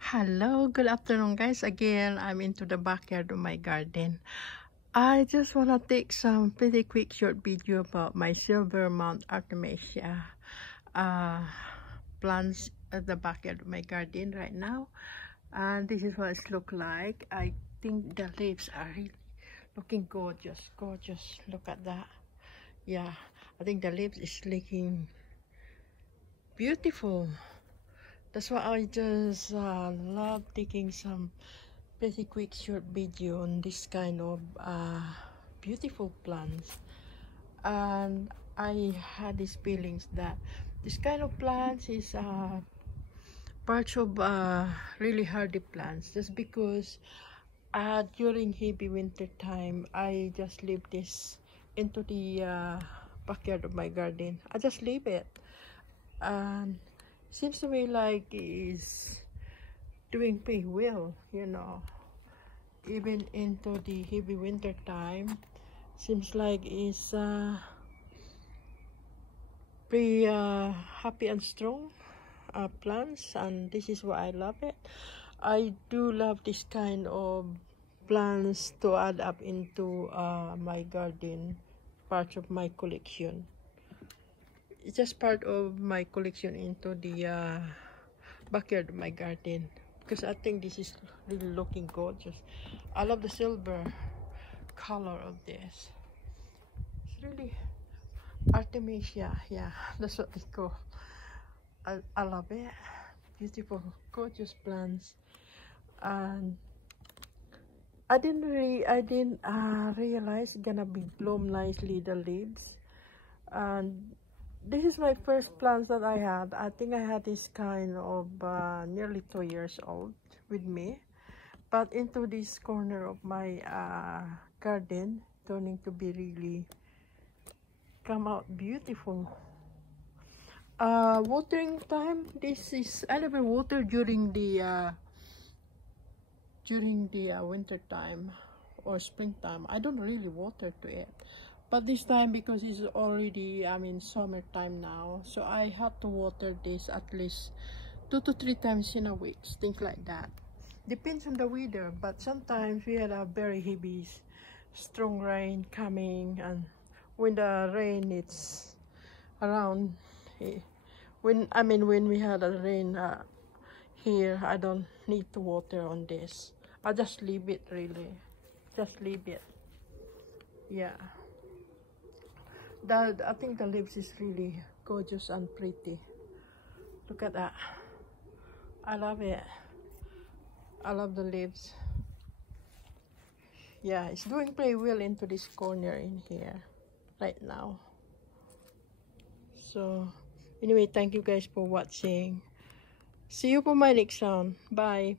Hello, good afternoon guys. Again, I'm into the backyard of my garden. I just want to take some pretty quick short video about my silver Mount Artemisia plants at the backyard of my garden right now. And this is what it's look like. I think the leaves are really looking gorgeous. Look at that. Yeah, I think the leaves is looking beautiful. That's why I just love taking some pretty quick short video on this kind of beautiful plants. And I had these feelings that this kind of plants is parts of really hardy plants, just because during heavy winter time I just leave this into the backyard of my garden. I just leave it, and seems to me like it's doing pretty well, you know, even into the heavy winter time. Seems like it's pretty happy and strong plants, and this is why I love it. I do love this kind of plants to add up into my garden, part of my collection. It's just part of my collection into the backyard of my garden, because I think this is really looking gorgeous. I love the silver color of this. It's really Artemisia, yeah, that's what they call. I love it. Beautiful, gorgeous plants. And I didn't realize it's gonna be bloom nicely, the leaves. And this is my first plants that I had. I think I had this kind of nearly 2 years old with me, but into this corner of my garden, turning to be really come out beautiful. Watering time, this is, I never water during the winter time or springtime. I don't really water to it, but this time, because it's already summertime now, so I have to water this at least 2 to 3 times in a week, things like that. Depends on the weather, but sometimes we had a very heavy strong rain coming, and when the rain is around, when we had a rain here, I don't need to water on this. I just leave it, really, just leave it. Yeah, I think the leaves is really gorgeous and pretty. Look at that. I love it. I love the leaves. Yeah, it's doing pretty well into this corner in here right now. So anyway, thank you guys for watching. See you for my next round. Bye.